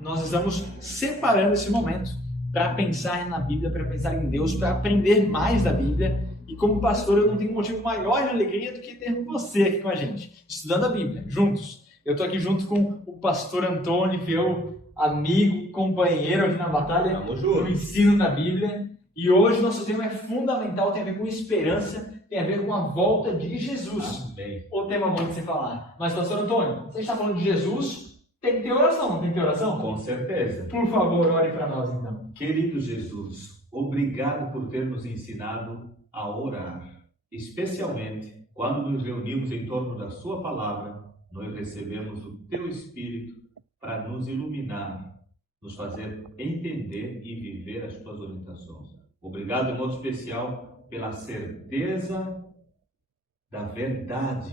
nós estamos separando esse momento para pensar na Bíblia, para pensar em Deus, para aprender mais da Bíblia. E como pastor, eu não tenho motivo maior de alegria do que ter você aqui com a gente, estudando a Bíblia, juntos. Eu estou aqui junto com o pastor Antônio, meu amigo, companheiro aqui na batalha do ensino da Bíblia. E hoje nosso tema é fundamental, tem a ver com esperança, tem a ver com a volta de Jesus. Amém. O tema bom de se falar. Mas, pastor Antônio, você está falando de Jesus, tem que ter oração, não tem que ter oração? Com certeza. Por favor, ore para nós então. Querido Jesus, obrigado por ter nos ensinado a orar, especialmente quando nos reunimos em torno da sua palavra, nós recebemos o teu Espírito para nos iluminar, nos fazer entender e viver as tuas orientações. Obrigado, de modo especial, pela certeza da verdade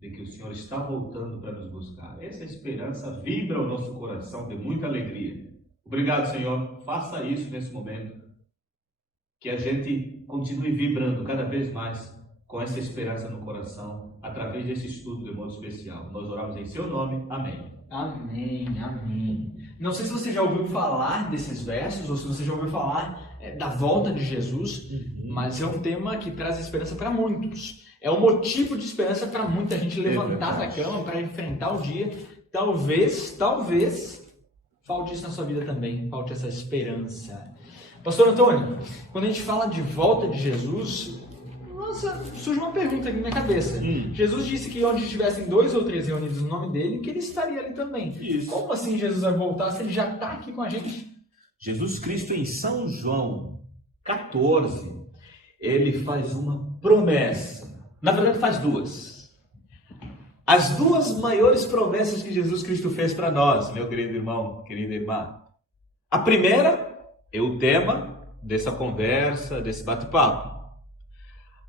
de que o Senhor está voltando para nos buscar. Essa esperança vibra o nosso coração de muita alegria. Obrigado, Senhor. Faça isso nesse momento, que a gente continue vibrando cada vez mais com essa esperança no coração, através desse estudo de modo especial. Nós oramos em seu nome. Amém. Amém, amém. Não sei se você já ouviu falar desses versos, ou se você já ouviu falar da volta de Jesus, mas é um tema que traz esperança para muitos. É um motivo de esperança para muita gente levantar da cama para enfrentar o dia. Talvez falte isso na sua vida também, falte essa esperança. Pastor Antônio, quando a gente fala de volta de Jesus, nossa, surge uma pergunta aqui na minha cabeça. Jesus disse que onde estivessem 2 ou 3 reunidos no nome dele, que ele estaria ali também. Isso. Como assim Jesus vai voltar se ele já está aqui com a gente? Jesus Cristo, em São João 14, ele faz uma promessa. Na verdade, faz duas. As duas maiores promessas que Jesus Cristo fez para nós, meu querido irmão, querida irmã. A primeira é o tema dessa conversa, desse bate-papo.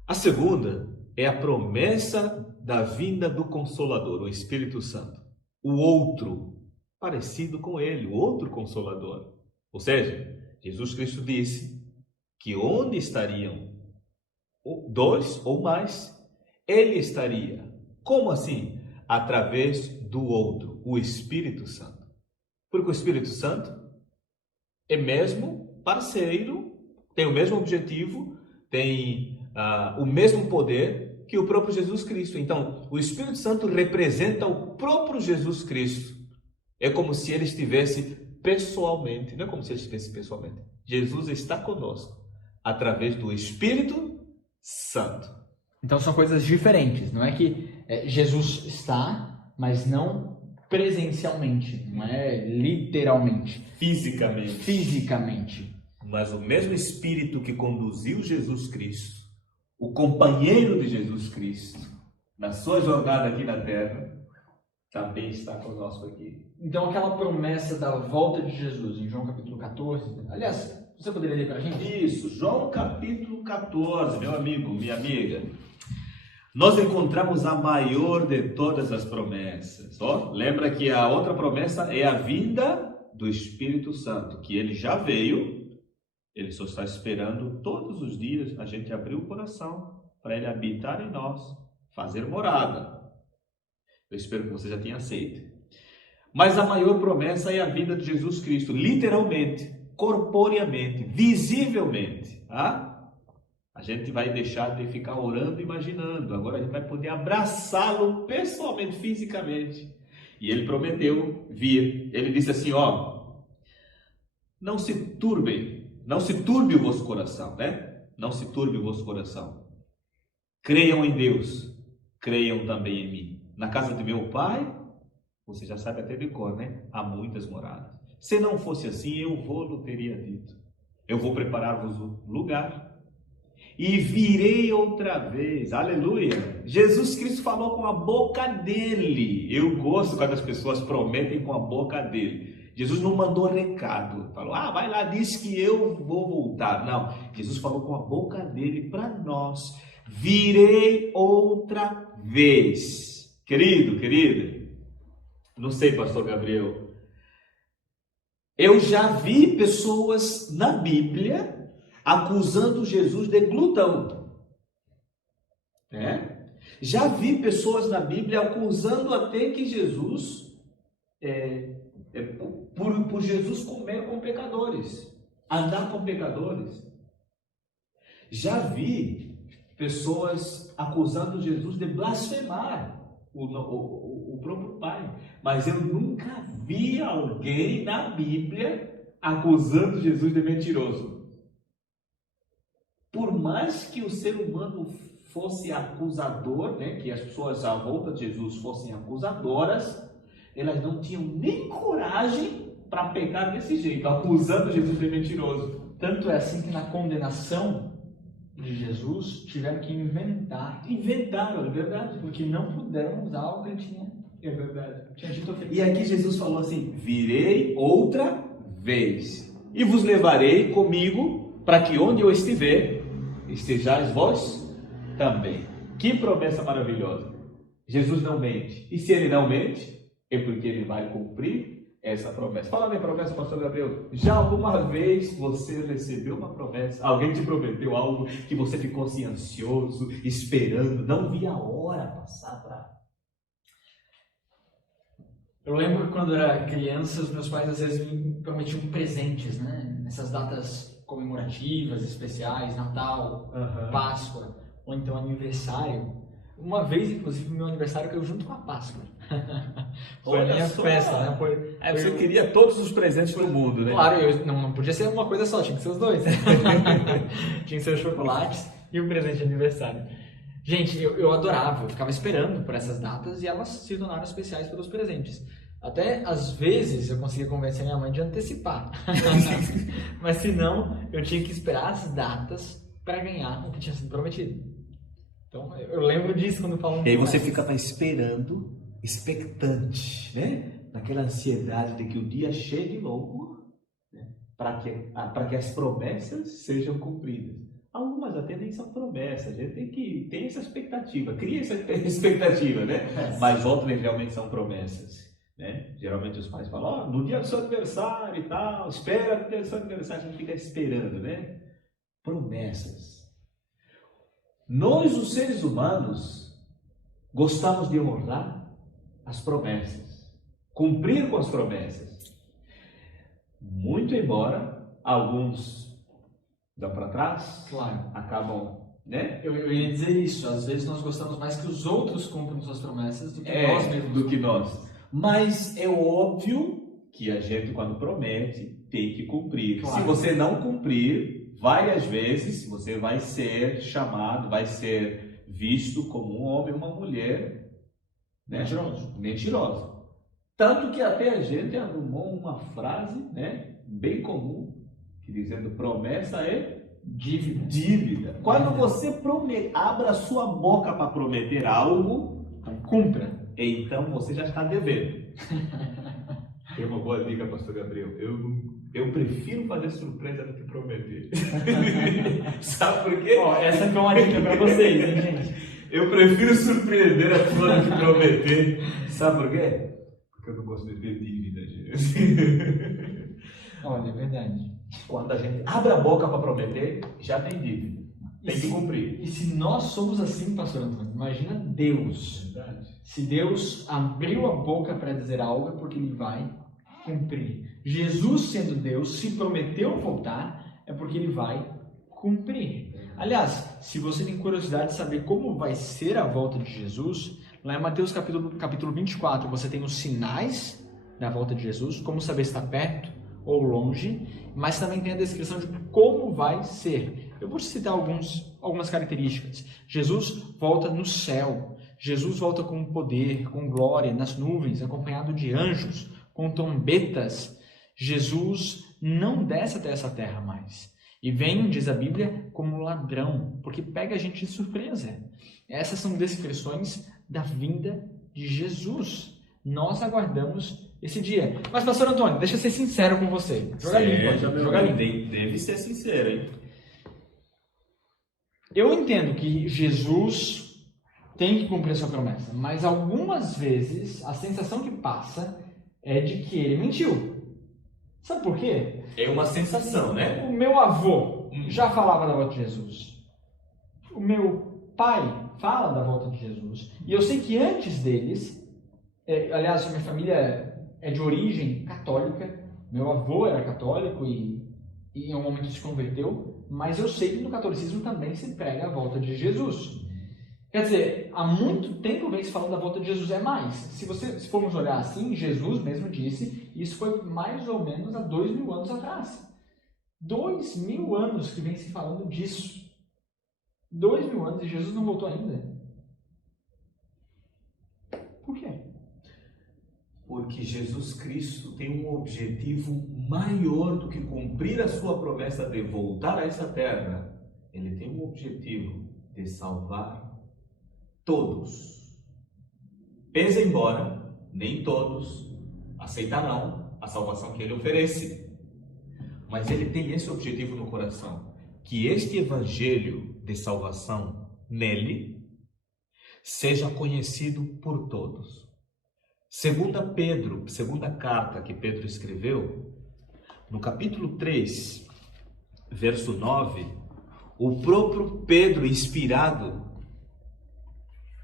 A segunda é a promessa da vinda do Consolador, o Espírito Santo. O outro, parecido com ele, o outro Consolador. Ou seja, Jesus Cristo disse que onde estariam 2 ou mais, ele estaria. Como assim? Através do outro, o Espírito Santo. Porque o Espírito Santo é mesmo parceiro, tem o mesmo objetivo, tem o mesmo poder que o próprio Jesus Cristo. Então, o Espírito Santo representa o próprio Jesus Cristo. É como se ele estivesse pessoalmente, não é como se ele estivesse pessoalmente. Jesus está conosco através do Espírito Santo. Então são coisas diferentes, não é que Jesus está, mas não presencialmente, não é literalmente. Fisicamente. Mas o mesmo Espírito que conduziu Jesus Cristo, o companheiro de Jesus Cristo, na sua jornada aqui na Terra, também está conosco aqui. Então aquela promessa da volta de Jesus em João capítulo 14, aliás, você poderia ler para a gente? Isso, João capítulo 14, meu amigo, minha amiga. Nós encontramos a maior de todas as promessas. Lembra que a outra promessa é a vinda do Espírito Santo, que ele já veio. Ele só está esperando todos os dias a gente abrir o coração para ele habitar em nós, fazer morada. Eu espero que você já tenha aceito. Mas a maior promessa é a vinda de Jesus Cristo, literalmente, corporeamente, visivelmente. A gente vai deixar de ficar orando e imaginando. Agora a gente vai poder abraçá-lo pessoalmente, fisicamente. E ele prometeu vir. Ele disse assim, não se turbe o vosso coração, né? Não se turbe o vosso coração. Creiam em Deus, creiam também em mim. Na casa de meu pai, você já sabe até de cor, né? Há muitas moradas. Se não fosse assim, eu vou-lo teria dito. Eu vou preparar-vos um lugar e virei outra vez. Aleluia! Jesus Cristo falou com a boca dele. Eu gosto quando as pessoas prometem com a boca dele. Jesus não mandou recado, falou, vai lá, diz que eu vou voltar. Não, Jesus falou com a boca dele para nós, virei outra vez. Querido, querida, não sei, pastor Gabriel, eu já vi pessoas na Bíblia acusando Jesus de glutão. Já vi pessoas na Bíblia acusando até que Jesus, por por Jesus comer com pecadores, andar com pecadores. Já vi pessoas acusando Jesus de blasfemar o próprio Pai, mas eu nunca vi alguém na Bíblia acusando Jesus de mentiroso. Por mais que o ser humano fosse acusador, né, que as pessoas à volta de Jesus fossem acusadoras, elas não tinham nem coragem para pecar desse jeito, acusando Jesus de mentiroso. Tanto é assim que na condenação de Jesus tiveram que inventar. Inventaram, é verdade. Porque não puderam usar algo que ele tinha. É verdade. Tinha dito ofensivo. E aqui Jesus falou assim: virei outra vez e vos levarei comigo, para que onde eu estiver, estejais vós também. Que promessa maravilhosa. Jesus não mente. E se ele não mente, é porque ele vai cumprir essa promessa. Fala minha promessa, pastor Gabriel. Já alguma vez você recebeu uma promessa? Alguém te prometeu algo que você ficou assim ansioso, esperando, não via a hora passar para... Eu lembro que quando era criança, os meus pais às vezes me prometiam presentes, né? Nessas datas comemorativas, especiais, Natal, Páscoa, ou então aniversário. Uma vez, inclusive, meu aniversário caiu junto com a Páscoa. Foi a minha festa, né? Você queria todos os presentes do mundo, né? Claro, não podia ser uma coisa só, tinha que ser os dois. Tinha que ser os chocolates e o presente de aniversário. Gente, eu adorava, eu ficava esperando por essas datas e elas se tornaram especiais pelos presentes. Até, às vezes, eu conseguia convencer minha mãe de antecipar. Mas se não, eu tinha que esperar as datas para ganhar o que tinha sido prometido. Então, eu lembro disso quando falam. E aí você fica esperando, expectante, né? Naquela ansiedade de que o dia chegue logo, né? Para que as promessas sejam cumpridas. Algumas até nem são promessas, a gente tem essa expectativa, cria essa expectativa, né? Mas outras realmente são promessas, né? Geralmente os pais falam, no dia do seu aniversário e tal, espera no dia do seu aniversário, a gente fica esperando, né? Promessas. Nós, os seres humanos, gostamos de honrar as promessas, cumprir com as promessas. Muito embora alguns dão para trás, claro, acabam, né? Eu ia dizer isso, às vezes nós gostamos mais que os outros cumpram suas promessas do que nós mesmos. Do que nós. Mas é óbvio que a gente, quando promete, tem que cumprir. Claro. Se você não cumprir, várias vezes você vai ser chamado, vai ser visto como um homem ou uma mulher, né? Mentiroso. Tanto que até a gente arrumou uma frase, né, bem comum, que dizendo promessa é dívida. Quando você abra a sua boca para prometer algo, cumpra. Então você já está devendo. Tem uma boa dica, pastor Gabriel. Eu prefiro fazer surpresa do que prometer. Sabe por quê? Essa foi uma dica para vocês, hein, gente? Eu prefiro surpreender a pessoa do que prometer. Sabe por quê? Porque eu não gosto de ter dívida, gente. Olha, é verdade. Quando a gente abre a boca para prometer, já tem dívida. Tem que cumprir. E se nós somos assim, pastor Antônio, imagina Deus. Verdade. Se Deus abriu a boca para dizer algo, é porque Ele vai cumprir. Jesus, sendo Deus, se prometeu voltar, é porque Ele vai cumprir. Aliás, se você tem curiosidade de saber como vai ser a volta de Jesus, lá em Mateus capítulo 24, você tem os sinais da volta de Jesus, como saber se está perto ou longe, mas também tem a descrição de como vai ser. Eu vou te citar algumas características. Jesus volta no céu. Jesus volta com poder, com glória, nas nuvens, acompanhado de anjos, com trombetas. Jesus não desce até essa terra mais. E vem, diz a Bíblia, como ladrão, porque pega a gente de surpresa. Essas são descrições da vinda de Jesus. Nós aguardamos esse dia. Mas, pastor Antônio, deixa eu ser sincero com você. Joga limpo. Deve ser sincero, hein? Eu entendo que Jesus tem que cumprir a sua promessa, mas algumas vezes a sensação que passa é de que ele mentiu. Sabe por quê? É uma sensação, né? O meu avô já falava da volta de Jesus. O meu pai fala da volta de Jesus. E eu sei que antes deles, aliás, a minha família é de origem católica, Meu avô era católico e em um momento se converteu, mas eu sei que no catolicismo também se prega a volta de Jesus. Quer dizer, há muito tempo vem se falando da volta de Jesus, é mais. Se formos olhar assim, Jesus mesmo disse, isso foi mais ou menos há 2000 anos atrás. 2000 anos que vem se falando disso. 2000 anos e Jesus não voltou ainda. Por quê? Porque Jesus Cristo tem um objetivo maior do que cumprir a sua promessa de voltar a essa terra. Ele tem um objetivo de salvar todos. Pese embora nem todos aceitarão a salvação que ele oferece. Mas ele tem esse objetivo no coração, que este evangelho de salvação nele seja conhecido por todos. Segunda carta que Pedro escreveu, no capítulo 3, verso 9, o próprio Pedro, inspirado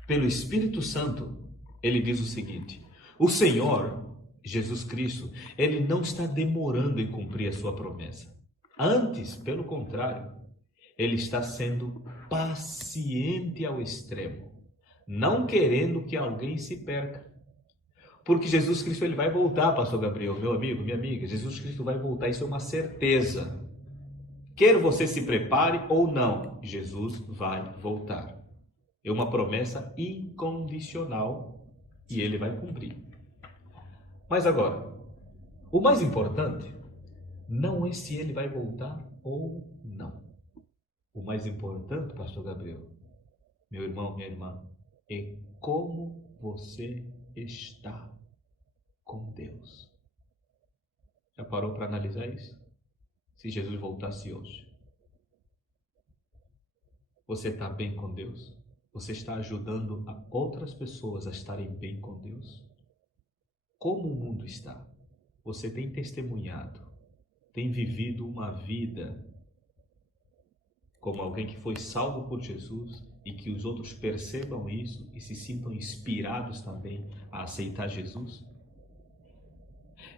pelo Espírito Santo, ele diz o seguinte: o Senhor, Jesus Cristo, ele não está demorando em cumprir a sua promessa. Antes, pelo contrário, ele está sendo paciente ao extremo, não querendo que alguém se perca. Porque Jesus Cristo ele vai voltar, pastor Gabriel, meu amigo, minha amiga. Jesus Cristo vai voltar, isso é uma certeza. Quer você se prepare ou não, Jesus vai voltar. É uma promessa incondicional e ele vai cumprir. Mas agora, o mais importante não é se ele vai voltar ou não. O mais importante, pastor Gabriel, meu irmão, minha irmã, é como você está com Deus. Já parou para analisar isso? Se Jesus voltasse hoje, você está bem com Deus? Você está ajudando a outras pessoas a estarem bem com Deus? Como o mundo está? Você tem testemunhado, tem vivido uma vida como alguém que foi salvo por Jesus e que os outros percebam isso e se sintam inspirados também a aceitar Jesus?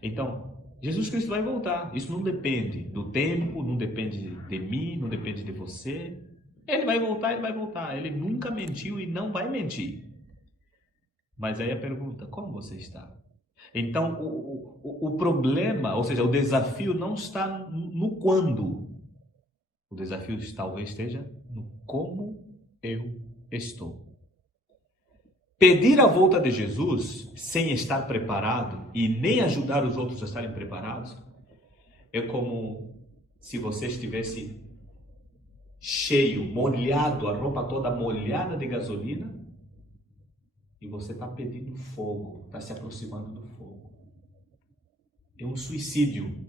Então, Jesus Cristo vai voltar. Isso não depende do tempo, não depende de mim, não depende de você. Ele vai voltar, ele vai voltar. Ele nunca mentiu e não vai mentir. Mas aí a pergunta, como você está? Então, o problema, ou seja, o desafio não está no quando. O desafio talvez esteja no como eu estou. Pedir a volta de Jesus sem estar preparado e nem ajudar os outros a estarem preparados é como se você estivesse cheio, molhado, a roupa toda molhada de gasolina e você está pedindo fogo, está se aproximando do fogo. É um suicídio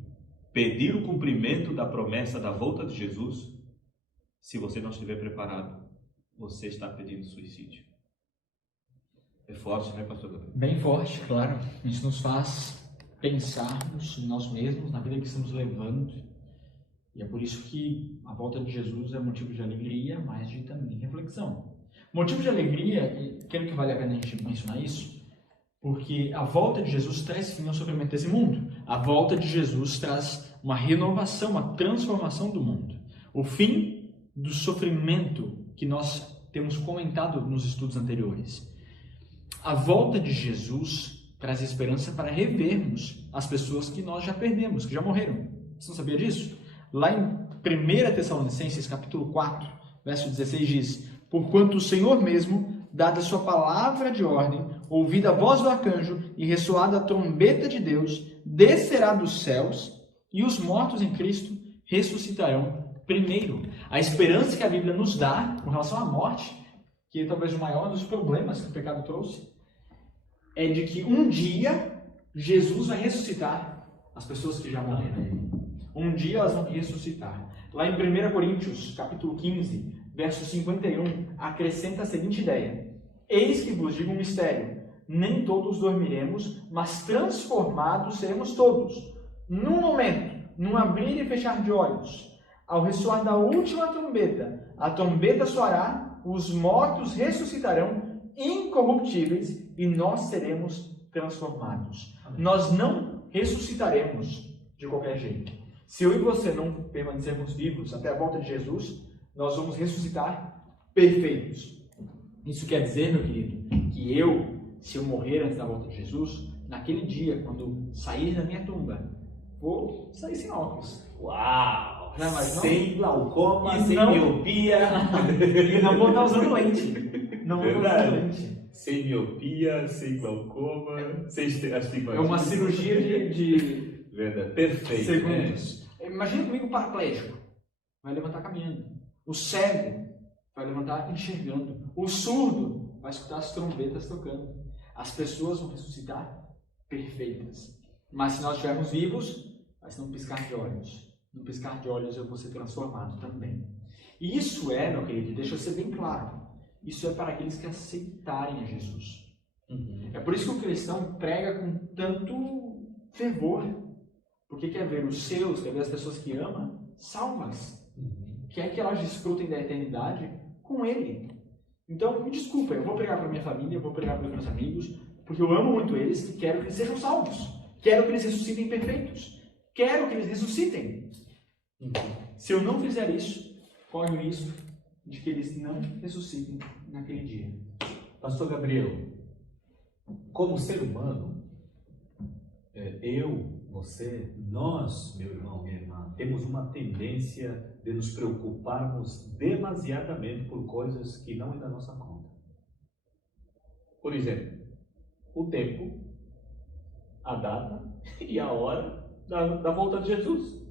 pedir o cumprimento da promessa da volta de Jesus. Se você não estiver preparado, você está pedindo suicídio. É forte, né, pastor Gabriel? Bem forte, claro. Isso nos faz pensarmos em nós mesmos, na vida que estamos levando. E é por isso que a volta de Jesus é motivo de alegria, mas de também reflexão. Motivo de alegria, e creio que vale a pena a gente mencionar isso, porque a volta de Jesus traz fim ao sofrimento desse mundo. A volta de Jesus traz uma renovação, uma transformação do mundo. O fim do sofrimento que nós temos comentado nos estudos anteriores. A volta de Jesus traz esperança para revermos as pessoas que nós já perdemos, que já morreram. Você não sabia disso? Lá em 1 Tessalonicenses, capítulo 4, verso 16 diz: porquanto o Senhor mesmo, dada a sua palavra de ordem, ouvida a voz do arcanjo e ressoada a trombeta de Deus, descerá dos céus e os mortos em Cristo ressuscitarão primeiro. A esperança que a Bíblia nos dá com relação à morte, que é talvez o maior dos problemas que o pecado trouxe, é de que um dia Jesus vai ressuscitar as pessoas que já morreram. Um dia elas vão ressuscitar. Lá em 1 Coríntios, capítulo 15, verso 51, acrescenta a seguinte ideia: eis que vos digo um mistério, nem todos dormiremos, mas transformados seremos todos, num momento, num abrir e fechar de olhos. Ao ressoar da última trombeta, a trombeta soará, os mortos ressuscitarão incorruptíveis e nós seremos transformados. Amém. Nós não ressuscitaremos de qualquer jeito. Se eu e você não permanecermos vivos até a volta de Jesus, nós vamos ressuscitar perfeitos. Isso quer dizer, meu querido, que se eu morrer antes da volta de Jesus, naquele dia, quando sair da minha tumba, vou sair sem óculos. Uau! Já imaginou? Sem glaucoma, sem não... miopia. E não vou estar usando lente. Não vou estar usando lente. Sem miopia, sem glaucoma, sem astigmatismo. É uma cirurgia de Verdade. Perfeito. segundos. Imagina comigo o paraplégico. Vai levantar caminhando. O cego vai levantar enxergando. O surdo vai escutar as trombetas tocando. As pessoas vão ressuscitar perfeitas. Mas se nós estivermos vivos, vai ser um piscar de olhos. No piscar de olhos eu vou ser transformado também. E isso meu querido, deixa eu ser bem claro, isso é para aqueles que aceitarem a Jesus. É por isso que o cristão prega com tanto fervor, porque quer ver os seus, quer ver as pessoas que ama, salvas. Quer que elas desfrutem da eternidade com Ele. Então, me desculpa, eu vou pregar para minha família, eu vou pregar para os meus amigos, porque eu amo muito eles e quero que eles sejam salvos. Quero que eles ressuscitem perfeitos. Quero que eles ressuscitem. Se eu não fizer isso, corre o risco de que eles não ressuscitem naquele dia. Pastor Gabriel, como ser humano, eu, você, nós, meu irmão, minha irmã, temos uma tendência de nos preocuparmos demasiadamente por coisas que não é da nossa conta. Por exemplo, o tempo, a data e a hora da volta de Jesus.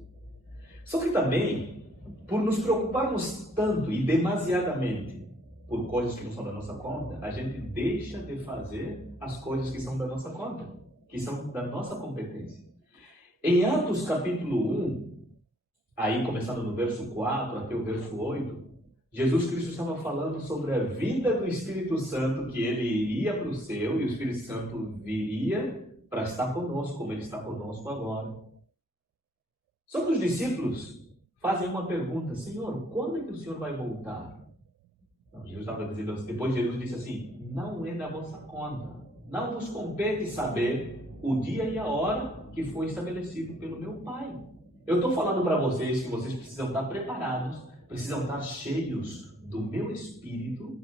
Só que também, por nos preocuparmos tanto e demasiadamente por coisas que não são da nossa conta, a gente deixa de fazer as coisas que são da nossa conta, que são da nossa competência. Em Atos capítulo 1, aí começando no verso 4 até o verso 8, Jesus Cristo estava falando sobre a vinda do Espírito Santo, que ele iria para o céu e o Espírito Santo viria para estar conosco, como ele está conosco agora. Só que os discípulos fazem uma pergunta: Senhor, quando é que o Senhor vai voltar? Não, Jesus estava dizendo assim, depois Jesus disse assim: não é da vossa conta, não vos compete saber o dia e a hora que foi estabelecido pelo meu Pai. Eu estou falando para vocês que vocês precisam estar preparados, precisam estar cheios do meu Espírito,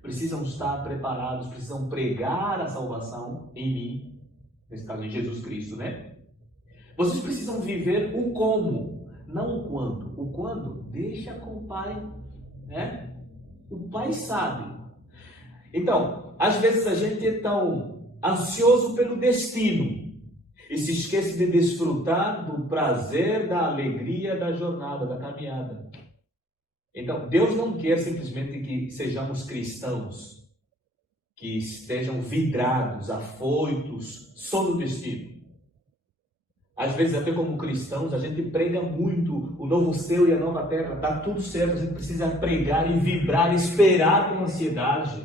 precisam estar preparados, precisam pregar a salvação em mim, nesse caso em Jesus Cristo, né? Vocês precisam viver o como, não o quando. O quando, deixa com o Pai, né? O Pai sabe. Então, às vezes a gente é tão ansioso pelo destino e se esquece de desfrutar do prazer, da alegria da jornada, da caminhada. Então, Deus não quer simplesmente que sejamos cristãos, que estejam vidrados, afoitos, só no destino. Às vezes, até como cristãos, a gente prega muito o novo céu e a nova terra. Está tudo certo, a gente precisa pregar e vibrar, esperar com ansiedade.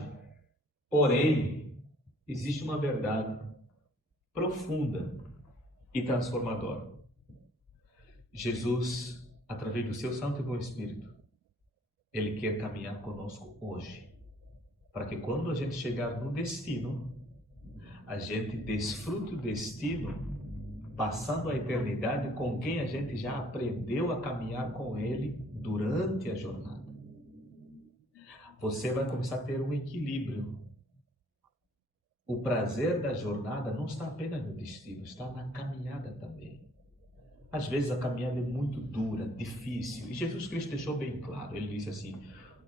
Porém, existe uma verdade profunda e transformadora. Jesus, através do seu Santo e Bom Espírito, Ele quer caminhar conosco hoje, para que quando a gente chegar no destino, a gente desfrute o destino passando a eternidade com quem a gente já aprendeu a caminhar com Ele durante a jornada. Você vai começar a ter um equilíbrio. O prazer da jornada não está apenas no destino, está na caminhada também. Às vezes a caminhada é muito dura, difícil, e Jesus Cristo deixou bem claro. Ele disse assim: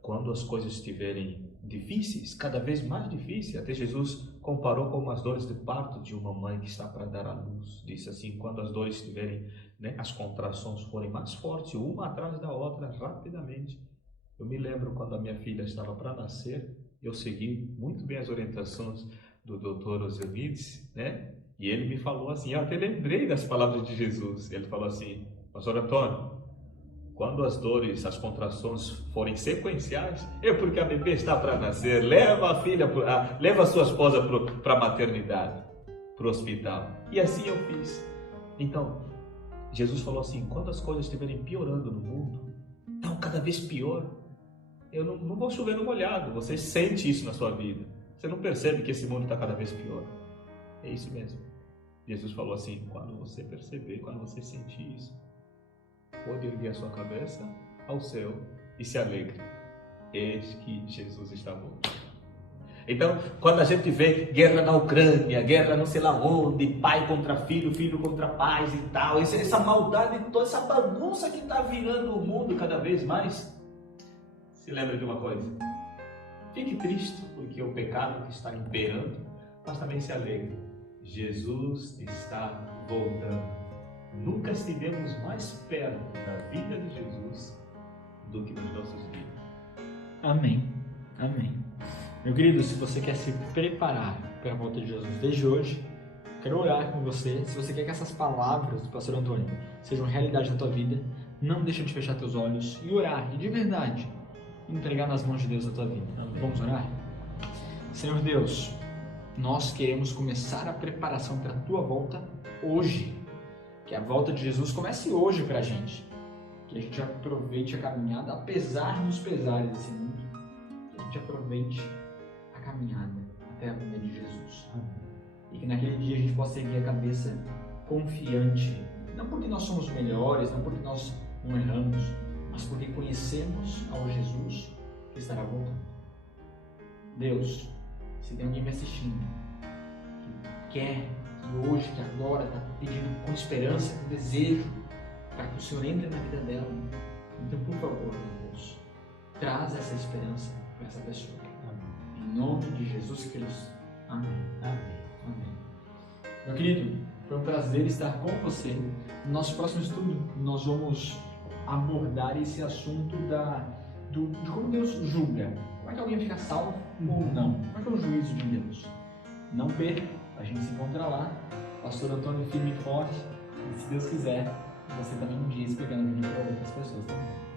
quando as coisas estiverem difíceis, cada vez mais difíceis, até Jesus comparou com as dores de parto de uma mãe que está para dar à luz. Disse assim: quando as dores estiverem, as contrações forem mais fortes, uma atrás da outra, rapidamente. Eu me lembro quando a minha filha estava para nascer, eu segui muito bem as orientações do Dr. Osemides, e ele me falou assim, eu até lembrei das palavras de Jesus. Ele falou assim: Pastor Antônio, quando as dores, as contrações forem sequenciais, é porque a bebê está para nascer. Leva a filha, leva a sua esposa para a maternidade, para o hospital. E assim eu fiz. Então, Jesus falou assim: quando as coisas estiverem piorando no mundo, estão cada vez pior, eu não vou chover no molhado. Você sente isso na sua vida. Você não percebe que esse mundo está cada vez pior. É isso mesmo. Jesus falou assim: quando você perceber, quando você sentir isso, pode erguer a sua cabeça ao céu e se alegre. Eis que Jesus está voltando. Então, quando a gente vê guerra na Ucrânia, guerra não sei lá onde, pai contra filho, filho contra pais e tal, essa maldade, toda essa bagunça que está virando o mundo cada vez mais, se lembre de uma coisa: fique triste porque o pecado que está imperando, mas também se alegre. Jesus está voltando. Nunca estivemos mais perto da vinda de Jesus do que nos nossos dias. Amém. Amém. Meu querido, se você quer se preparar para a volta de Jesus desde hoje, quero orar com você. Se você quer que essas palavras do pastor Antônio sejam realidade na tua vida, não deixa de fechar teus olhos e orar, e de verdade, entregar nas mãos de Deus a tua vida. Amém. Vamos orar? Senhor Deus, nós queremos começar a preparação para a tua volta hoje. Que a volta de Jesus comece hoje para a gente. Que a gente aproveite a caminhada, apesar dos pesares desse mundo. Que a gente aproveite a caminhada até a vinda de Jesus. E que naquele dia a gente possa erguer a cabeça confiante. Não porque nós somos melhores, não porque nós não erramos, mas porque conhecemos ao Jesus que estará voltando. Deus, se tem alguém me assistindo que quer, que hoje, que agora está pedindo com esperança, com desejo, para que o Senhor entre na vida dela, então, por favor, Deus, traz essa esperança para essa pessoa. Amém. Em nome de Jesus Cristo. Amém. Amém. Amém. Meu querido, foi um prazer estar com você. No nosso próximo estudo, nós vamos abordar esse assunto de como Deus julga. Como é que alguém fica salvo ou não? Como é que é o juízo de Deus? Não perca, a gente se encontra lá. Pastor Antônio firme e forte. E se Deus quiser, você também um dia explicando a Bíblia para outras pessoas também.